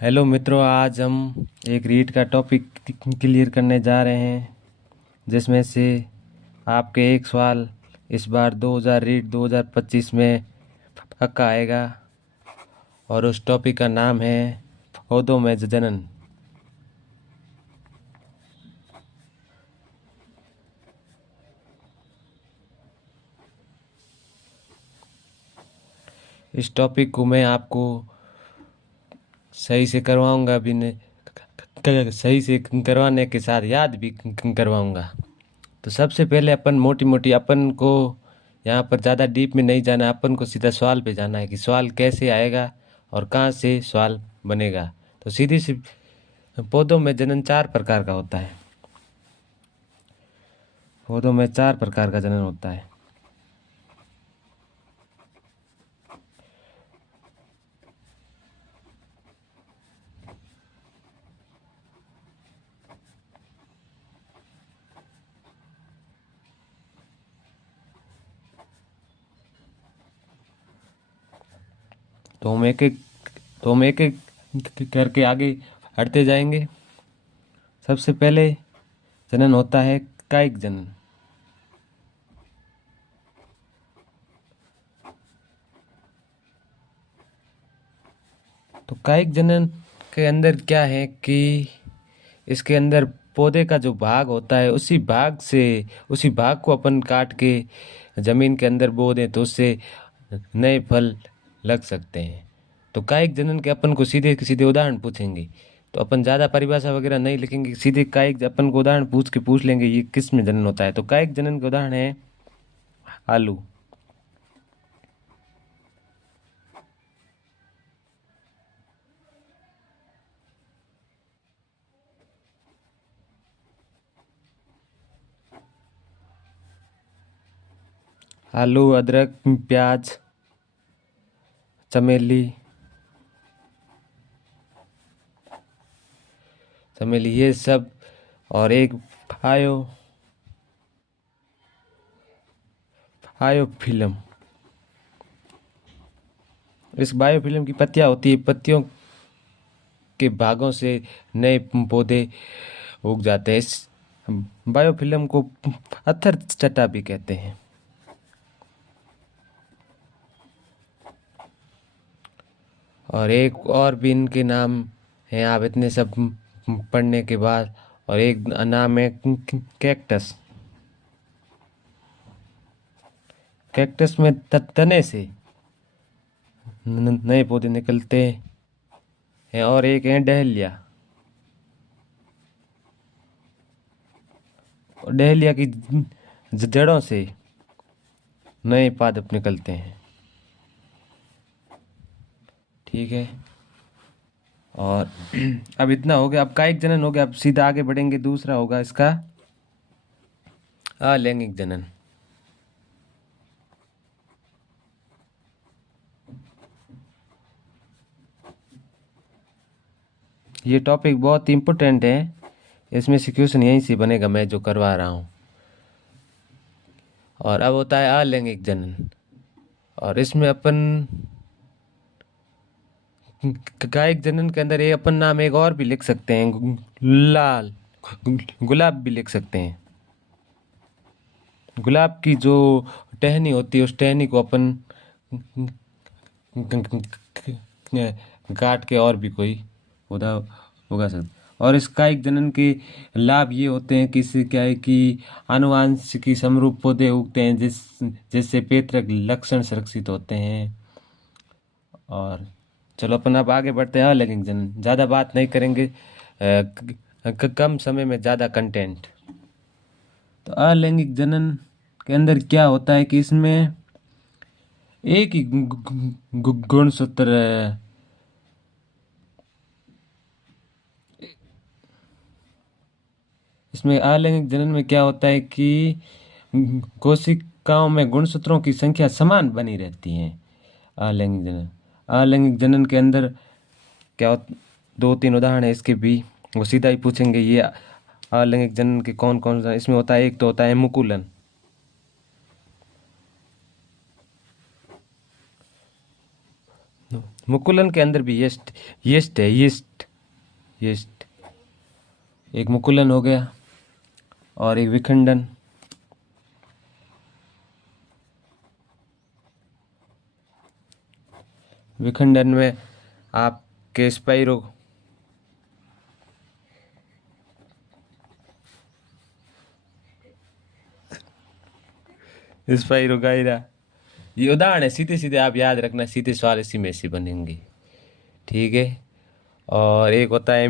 Hello मित्रों, आज हम एक रीट का टॉपिक क्लियर करने जा रहे हैं, जिसमें से आपके एक सवाल इस बार 2000 रीट 2025 में पक्का आएगा। और उस टॉपिक का नाम है पौधों में जनन। इस टॉपिक को मैं आपको सही से करवाऊंगा भी नहीं, सही से करवाने के साथ याद भी करवाऊंगा। तो सबसे पहले अपन मोटी मोटी अपन को यहाँ पर ज़्यादा डीप में नहीं जाना, अपन को सीधा सवाल पे जाना है कि सवाल कैसे आएगा और कहाँ से सवाल बनेगा। तो सीधी सी, पौधों में जनन चार प्रकार का होता है। पौधों में चार प्रकार का जनन होता है। तो हम एक एक तो हम एक एक करके आगे बढ़ते जाएंगे। सबसे पहले जनन होता है कायिक जनन। तो कायिक जनन के अंदर क्या है कि इसके अंदर पौधे का जो भाग होता है, उसी भाग को अपन काट के जमीन के अंदर बो दें तो उससे नए फल लग सकते हैं। तो कायिक जनन के अपन को सीधे सीधे उदाहरण पूछेंगे, तो अपन ज़्यादा परिभाषा वगैरह नहीं लिखेंगे, सीधे कायिक अपन को उदाहरण पूछ लेंगे ये किस में जनन होता है। तो कायिक जनन का उदाहरण है आलू। आलू, अदरक, प्याज, चमेली चमेली ये सब। और एक फायो फायोफिल्म। इस बायोफिल्म की पत्तियां होती है, पत्तियों के भागों से नए पौधे उग जाते हैं। इस बायोफिल्म को पत्थर चट्टा भी कहते हैं। और एक और भी इनके नाम हैं, आप इतने सब पढ़ने के बाद। और एक नाम है कैक्टस। कैक्टस में तने से नए पौधे निकलते हैं। और एक है डहेलिया। और डहेलिया की जड़ों से नए पादप निकलते हैं। ठीक है। और अब इतना हो गया, अब कायिक जनन हो गया। अब सीधा आगे बढ़ेंगे, दूसरा होगा इसका अलैंगिक जनन। ये टॉपिक बहुत इम्पोर्टेंट है, इसमें से क्वेश्चन यहीं से बनेगा मैं जो करवा रहा हूँ। और अब होता है अलैंगिक जनन। और इसमें अपन कायिक जनन के अंदर ये अपन नाम एक और भी लिख सकते हैं, लाल गुलाब भी लिख सकते हैं। गुलाब की जो टहनी होती है, उस टहनी को अपन काट के और भी कोई पौधा उगा सकते। और इस कायिक जनन के लाभ ये होते हैं कि इससे क्या है कि आनुवांशिकी समरूप पौधे उगते हैं, जिससे पैतृक लक्षण सुरक्षित होते हैं। और चलो अपन अब आगे बढ़ते हैं अलैंगिक जनन। ज़्यादा बात नहीं करेंगे, कम समय में ज़्यादा कंटेंट। तो अलैंगिक जनन के अंदर क्या होता है कि इसमें एक ही गुणसूत्र इसमें अलैंगिक जनन में क्या होता है कि कोशिकाओं में गुणसूत्रों की संख्या समान बनी रहती है। अलैंगिक जनन के अंदर क्या दो तीन उदाहरण है इसके भी, वो सीधा ही पूछेंगे ये अलैंगिक जनन के कौन कौन सा इसमें होता है। एक तो होता है मुकुलन। मुकुलन के अंदर भी यीस्ट यीस्ट है, यीस्ट यीस्ट। एक मुकुलन हो गया और एक विखंडन। विखंडन में आपके स्पाइरोगाइरा, ये उदाहरण है, सीधे सीधे आप याद रखना, सीधे सवाल इसी में से बनेंगे, ठीक है। और एक होता है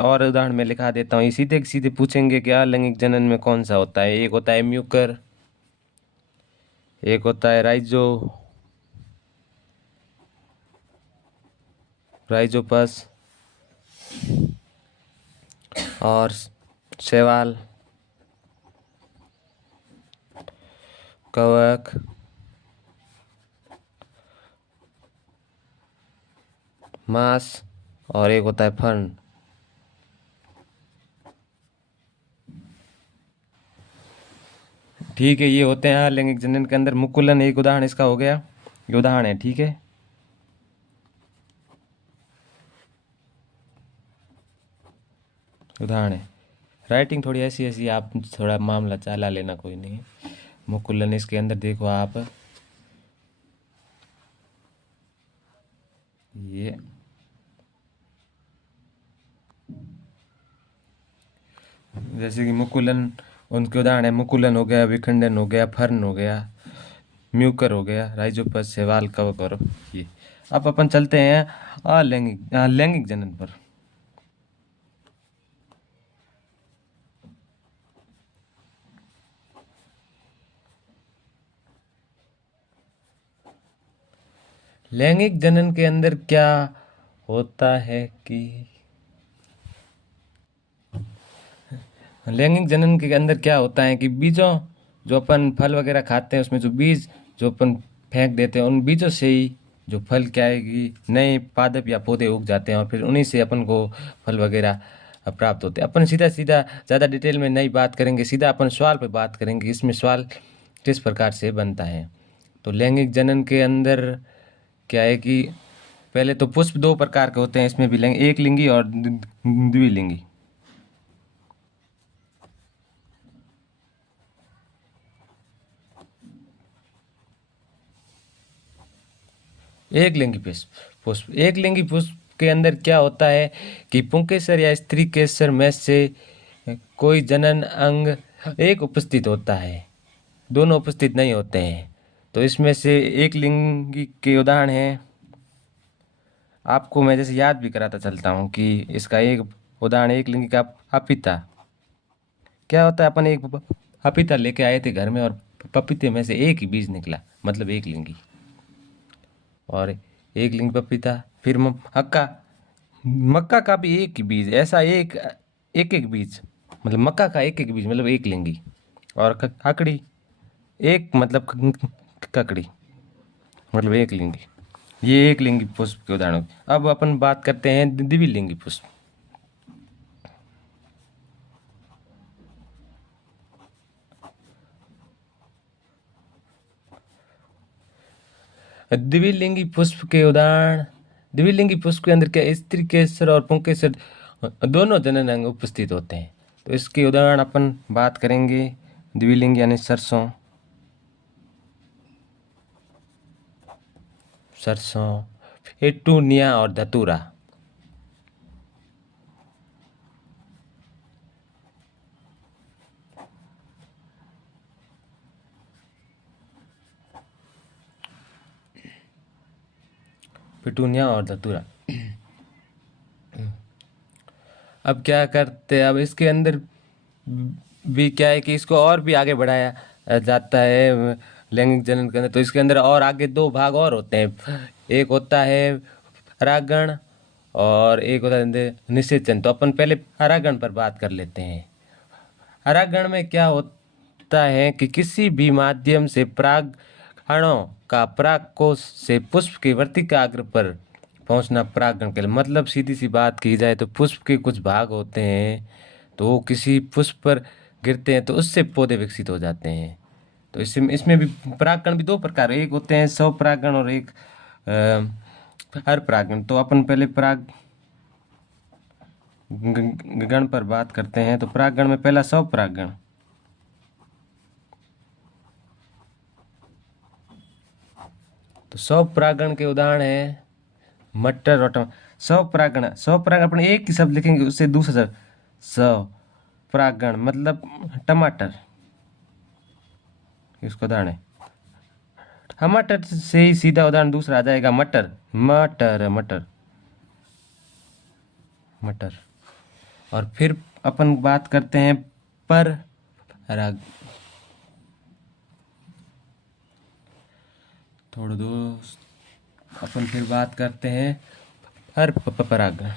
और उदाहरण में लिखा देता हूँ, ये सीधे सीधे पूछेंगे कि अलैंगिक जनन में कौन सा होता है। एक होता है म्यूकर, एक होता है राइजोपस और शैवाल, कवक, मांस और एक होता है फर्न। ठीक है, ये होते हैं अलैंगिक जनन के अंदर। मुकुलन एक उदाहरण इसका हो गया, ये उदाहरण है, ठीक है। उदाहरण है, राइटिंग थोड़ी ऐसी ऐसी, आप थोड़ा मामला चला लेना, कोई नहीं। मुकुलन इसके अंदर देखो आप, ये जैसे कि मुकुलन, उनके उदाहरण है, मुकुलन हो गया, विखंडन हो गया, फर्न हो गया, म्यूकर हो गया, राइजोपस, शैवाल, कवक और ये। अब अपन चलते हैं लैंगिक जनन पर। लैंगिक जनन के अंदर क्या होता है कि लैंगिक जनन के अंदर क्या होता है कि बीजों, जो अपन फल वगैरह खाते हैं उसमें जो बीज जो अपन फेंक देते हैं, उन बीजों से ही जो फल क्या है कि नए पादप या पौधे उग जाते हैं और फिर उन्हीं से अपन को फल वगैरह प्राप्त होते हैं। अपन सीधा सीधा ज़्यादा डिटेल में नहीं बात करेंगे, सीधा अपन सवाल पर बात करेंगे, इसमें सवाल किस प्रकार से बनता है। तो लैंगिक जनन के अंदर क्या है कि पहले तो पुष्प दो प्रकार के होते हैं, इसमें भी एक लिंगी और द्विलिंगी। एक लिंगी पुष्प एक लिंगी पुष्प के अंदर क्या होता है कि पुंकेसर या स्त्री केसर में से कोई जनन अंग एक उपस्थित होता है, दोनों उपस्थित नहीं होते हैं। तो इसमें से एक लिंगी के उदाहरण हैं, आपको मैं जैसे याद भी कराता चलता हूँ कि इसका एक उदाहरण एक लिंगी का पपीता। क्या होता है, अपन एक पपीता लेके आए थे घर में और पपीते में से एक ही बीज निकला, मतलब एक लिंगी। और एक लिंग पपीता, फिर मक्का, मक्का का भी एक ही बीज, ऐसा एक एक एक बीज, मतलब मक्का का एक एक बीज मतलब एक लिंगी। और ककड़ी एक, मतलब ककड़ी मतलब एक लिंगी। ये एक लिंगी पुष्प के उदाहरण। अब अपन बात करते हैं द्विलिंगी पुष्प। द्विलिंगी पुष्प के उदाहरण, द्विलिंगी पुष्प के अंदर क्या स्त्री केसर और पुंकेसर दोनों जनन अंग उपस्थित होते हैं। तो इसके उदाहरण अपन बात करेंगे, द्विलिंग यानी सरसों, पेटूनिया और धतूरा। पेटूनिया और धतूरा। अब क्या करते हैं, अब इसके अंदर भी क्या है कि इसको और भी आगे बढ़ाया जाता है लैंगिक जनन के अंदर। तो इसके अंदर और आगे दो भाग और होते हैं, एक होता है परागण और एक होता है निषेचन। तो अपन पहले परागण पर बात कर लेते हैं। परागण में क्या होता है कि किसी भी माध्यम से परागणों का परागकोश से पुष्प के वर्तिकाग्र पर पहुंचना परागण के लिए। मतलब सीधी सी बात की जाए तो पुष्प के कुछ भाग होते हैं, तो वो किसी पुष्प पर गिरते हैं तो उससे पौधे विकसित हो जाते हैं। तो इसमें इसमें भी परागण भी दो प्रकार, एक होते हैं स्वपरागण और एक हर परागण। तो अपन पहले पराग गण पर बात करते हैं। तो परागण में पहला स्वपरागण। तो स्वपरागण के उदाहरण है मटर और टमाटर। स्वपरागण, स्वपरागण अपन एक ही शब्द लिखेंगे, उससे दूसरा शब्द। स्वपरागण मतलब टमाटर, इसका उदाहरण है। टमाटर से ही सीधा उदाहरण दूसरा आ जाएगा मटर। मटर मटर मटर। और फिर अपन बात करते हैं पर पराग। थोड़ा दोस्त, अपन फिर बात करते हैं पर परागण।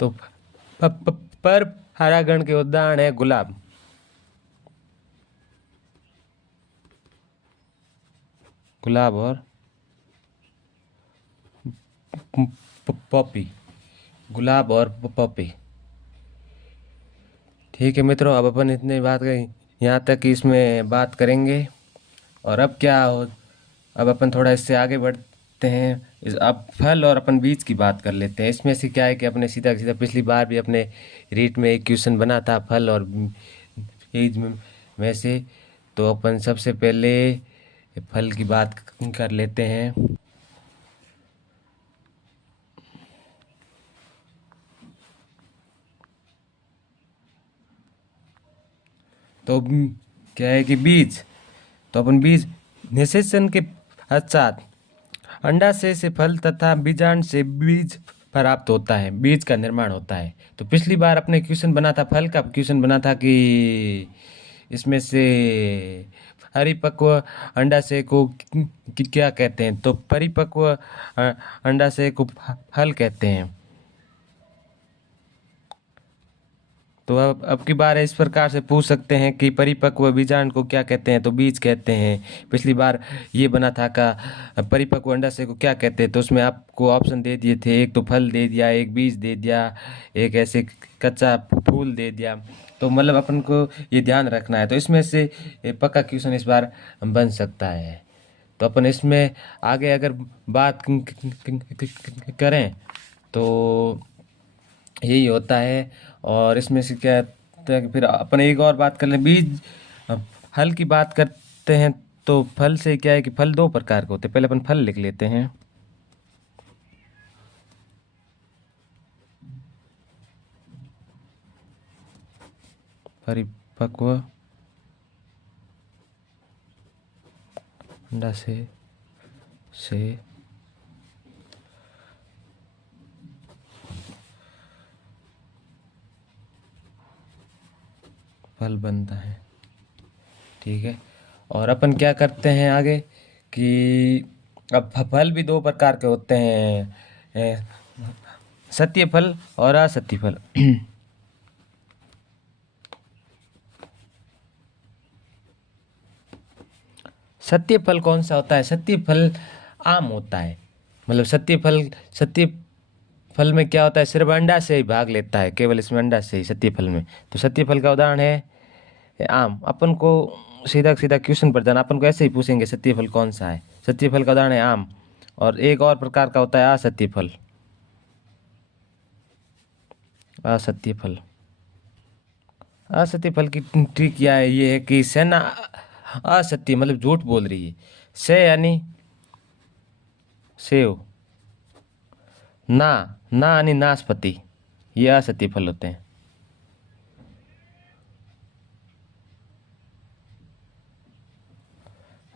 तो पर परागण के उदाहरण है गुलाब। गुलाब और पॉपी। गुलाब और पॉपी। ठीक है मित्रों, अब अपन इतने बात करें यहाँ तक कि इसमें बात करेंगे। और अब क्या हो, अब अपन थोड़ा इससे आगे बढ़ते हैं। अब फल और अपन बीज की बात कर लेते हैं। इसमें से क्या है कि अपने सीधा सीधा पिछली बार भी अपने रीट में एक क्वेश्चन बना था फल और बीज में से। तो अपन सबसे पहले फल की बात कर लेते हैं। तो क्या है कि बीज, तो अपन बीज निषेचन के पश्चात अंडाशय से फल तथा बीजांड से बीज प्राप्त होता है, बीज का निर्माण होता है। तो पिछली बार अपने क्वेश्चन बना था, फल का क्वेश्चन बना था कि इसमें से परिपक्व अंडाशय को क्या कहते हैं। तो परिपक्व अंडाशय को फल कहते हैं। तो अब की बार इस प्रकार से पूछ सकते हैं कि परिपक्व बीजांड को क्या कहते हैं। तो बीज कहते हैं। पिछली बार ये बना था का परिपक्व अंडाशय को क्या कहते हैं। तो उसमें आपको ऑप्शन दे दिए थे, एक तो फल दे दिया, एक बीज दे दिया, एक ऐसे कच्चा फूल दे दिया। तो मतलब अपन को ये ध्यान रखना है। तो इसमें से पक्का क्वेश्चन इस बार बन सकता है। तो अपन इसमें आगे अगर बात करें तो यही होता है। और इसमें से क्या होता है कि फिर अपन एक और बात कर लें, बीज फल की बात करते हैं। तो फल से क्या है कि फल दो प्रकार के होते हैं। पहले अपन फल लिख लेते हैं। परिपक्व अंडाशय से फल बनता है। ठीक है। और अपन क्या करते हैं आगे कि अब फल भी दो प्रकार के होते हैं, सत्य फल और असत्य फल। सत्य फल कौन सा होता है? सत्य फल आम होता है। मतलब सत्य फल में क्या होता है, सिर्फ अंडा से ही भाग लेता है, केवल इसमें अंडा से ही सत्य फल में। तो सत्य फल का उदाहरण है आम। अपन को सीधा सीधा क्वेश्चन पर जाना, अपन को ऐसे ही पूछेंगे सत्य फल कौन सा है। सत्य फल का उदाहरण है आम। और एक और प्रकार का होता है असत्य फल। असत्य फल, असत्य फल की ट्रिक क्या है, ये है कि सेना असत्य मतलब झूठ बोल रही है। से यानी सेव, ना ना यानी नाशपाती, ये असत्य फल होते हैं।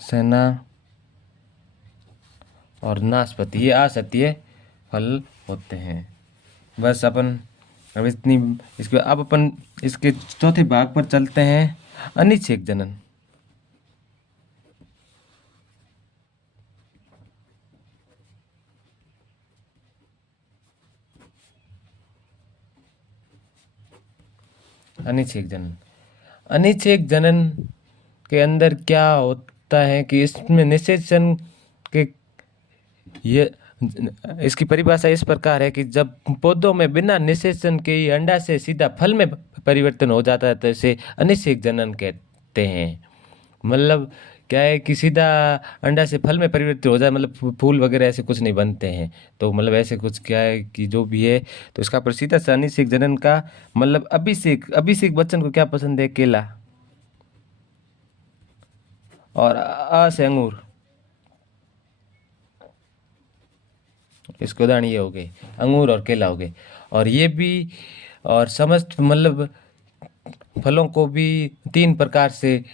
सेना और नाशपाती ये असत्य फल होते हैं। बस अपन अब इतनी इसके अब अपन इसके चौथे भाग पर चलते हैं, अनिषेक जनन। अनिषेक जनन, अनिषेक जनन के अंदर क्या होता है कि इसमें निषेचन के ये इसकी परिभाषा इस प्रकार है कि जब पौधों में बिना निषेचन के ही अंडा से सीधा फल में परिवर्तन हो जाता है तो इसे अनिषेक जनन कहते हैं। मतलब क्या है कि सीधा अंडा से फल में परिवर्तित हो जाए, मतलब फूल वगैरह ऐसे कुछ नहीं बनते हैं। तो मतलब ऐसे कुछ क्या है कि जो भी है, तो इसका पर सीधा से अनिषेक जनन का मतलब अभिषेक अभिषेक बच्चन को क्या पसंद है? केला। और अ से अंगूर, इसके उदाहरण ये हो गए, अंगूर और केला हो गए। और ये भी, और समस्त मतलब फलों को भी तीन प्रकार से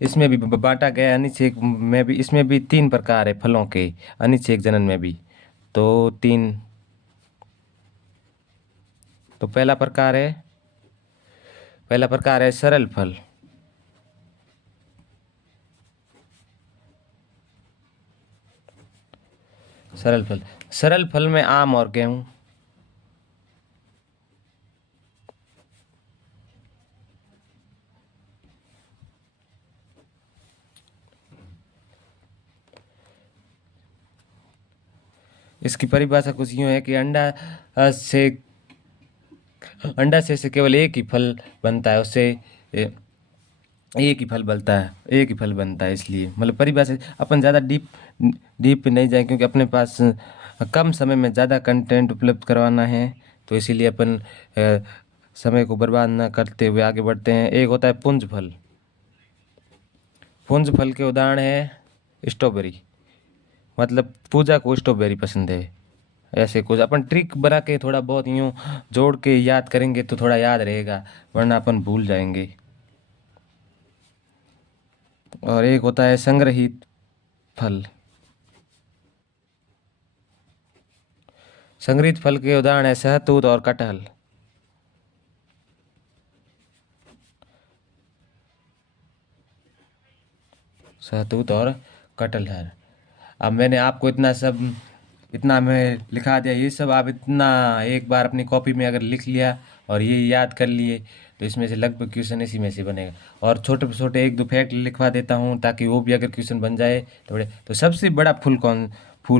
इसमें भी बांटा गया है। अनिषेक में भी, इसमें भी तीन प्रकार है फलों के, अनिषेक जनन में भी। तो तीन, तो पहला प्रकार है सरल फल। सरल फल में आम और गेहूं। इसकी परिभाषा कुछ यूं है कि से से केवल एक ही फल बनता है, उससे ए, एक ही फल बनता है। इसलिए मतलब परिभाषा अपन ज़्यादा डीप नहीं जाए, क्योंकि अपने पास कम समय में ज़्यादा कंटेंट उपलब्ध करवाना है। तो इसीलिए अपन समय को बर्बाद ना करते हुए आगे बढ़ते हैं। एक होता है पुंज फल। पुंज फल के उदाहरण है स्ट्रॉबेरी, मतलब पूजा को स्ट्रॉबेरी पसंद है। ऐसे कुछ अपन ट्रिक बना के थोड़ा बहुत यूं जोड़ के याद करेंगे तो थोड़ा याद रहेगा, वरना अपन भूल जाएंगे। और एक होता है संग्रहित फल। संग्रहित फल के उदाहरण है शहतूत और कटहल। शहतूत और कटहल। अब मैंने आपको इतना मैं लिखा दिया, ये सब आप इतना एक बार अपनी कॉपी में अगर लिख लिया और ये याद कर लिए, तो इसमें से लगभग क्वेश्चन इसी में से बनेगा। और छोटे छोटे एक दो फैक्ट लिखवा देता हूँ ताकि वो भी अगर क्वेश्चन बन जाए तो बड़े। तो सबसे बड़ा फूल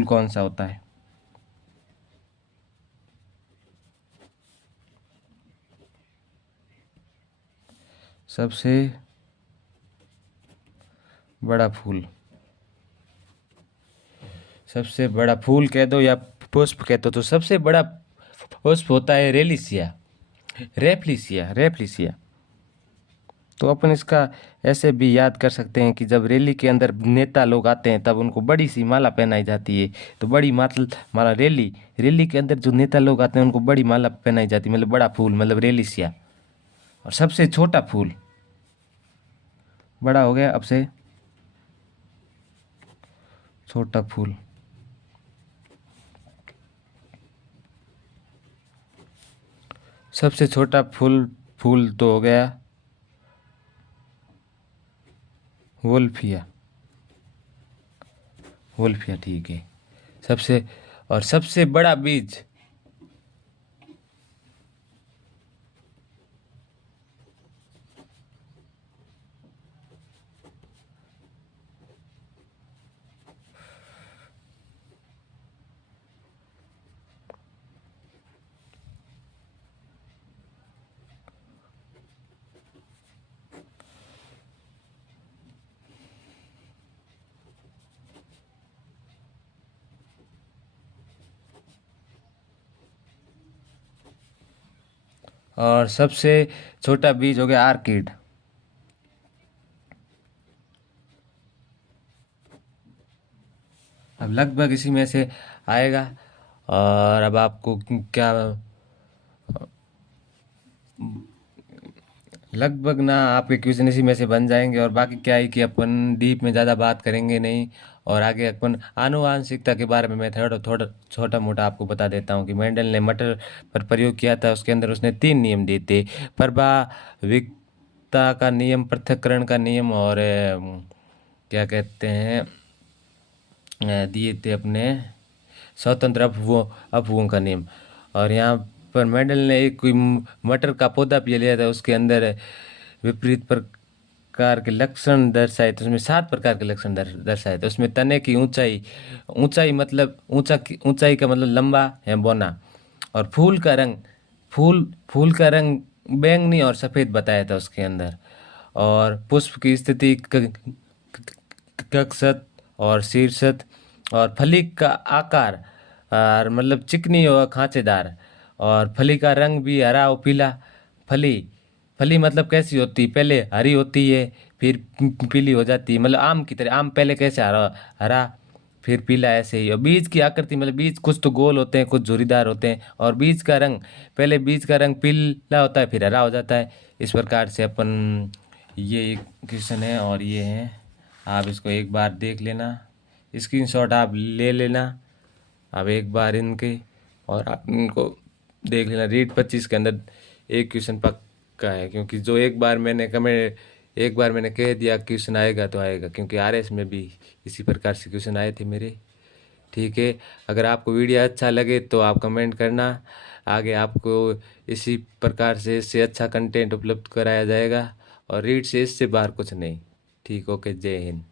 कौन सा होता है? सबसे बड़ा फूल, सबसे बड़ा फूल कह दो या पुष्प कह दो, तो सबसे बड़ा पुष्प होता है रेलिसिया, रेफ्लिसिया। तो अपन इसका ऐसे भी याद कर सकते हैं कि जब रैली के अंदर नेता लोग आते हैं तब उनको बड़ी सी माला पहनाई जाती है। तो बड़ी माला रैली के अंदर जो नेता लोग आते हैं उनको बड़ी माला पहनाई जाती है, मतलब बड़ा फूल, मतलब रेलिसिया। और सबसे छोटा फूल, बड़ा हो गया अब से छोटा फूल, सबसे छोटा फूल तो हो गया वुल्फिया। वुल्फिया ठीक है। सबसे और सबसे बड़ा बीज, और सबसे छोटा बीज हो गया आर्किड। अब लगभग इसी में से आएगा। और अब आपको क्या, लगभग ना आपके क्वेश्चन इसी में से बन जाएंगे। और बाकी क्या है कि अपन डीप में ज़्यादा बात करेंगे नहीं। और आगे अपन आनुवांशिकता के बारे में मैं थोड़ा थोड़ा छोटा मोटा आपको बता देता हूँ कि मेंडल ने मटर पर प्रयोग किया था। उसके अंदर उसने तीन नियम दिए थे, प्रभाविकता का नियम, पृथक्करण का नियम, और क्या कहते हैं, दिए थे अपने स्वतंत्र अफुओं का नियम। और यहाँ पर मेंडल ने एक कोई मटर का पौधा भी लिया था, उसके अंदर विपरीत प्रकार के लक्षण दर्शाए थे। उसमें 7 प्रकार के लक्षण दर्शाए थे। उसमें तने की ऊंचाई मतलब ऊंचाई का मतलब लंबा है, बौना। और फूल का रंग, फूल का रंग बैंगनी और सफ़ेद बताया था उसके अंदर। और पुष्प की स्थिति कक्षत और शीर्षत, और फली का आकार और मतलब चिकनी और खांचेदार, और फली का रंग भी हरा और पीला। फली फली मतलब कैसी होती है, पहले हरी होती है फिर पीली हो जाती है, मतलब आम की तरह। आम पहले कैसे हरा हरा फिर पीला, ऐसे ही। और बीज की आकृति मतलब बीज कुछ तो गोल होते हैं कुछ झुरीदार होते हैं, और बीज का रंग पहले बीज का रंग पीला होता है फिर हरा हो जाता है। इस प्रकार से अपन, ये एक क्वेश्चन है और ये है, आप इसको एक बार देख लेना, स्क्रीनशॉट आप ले लेना अब एक बार इनके, और आप इनको देख लेना। रीड 25 के अंदर एक क्वेश्चन पक्का है, क्योंकि जो एक बार मैंने कह दिया क्वेश्चन आएगा तो आएगा, क्योंकि आरएस में भी इसी प्रकार से क्वेश्चन आए थे मेरे। ठीक है, अगर आपको वीडियो अच्छा लगे तो आप कमेंट करना, आगे आपको इसी प्रकार से इससे अच्छा कंटेंट उपलब्ध कराया जाएगा, और रीड से इससे बाहर कुछ नहीं। ठीक, ओके, जय हिंद।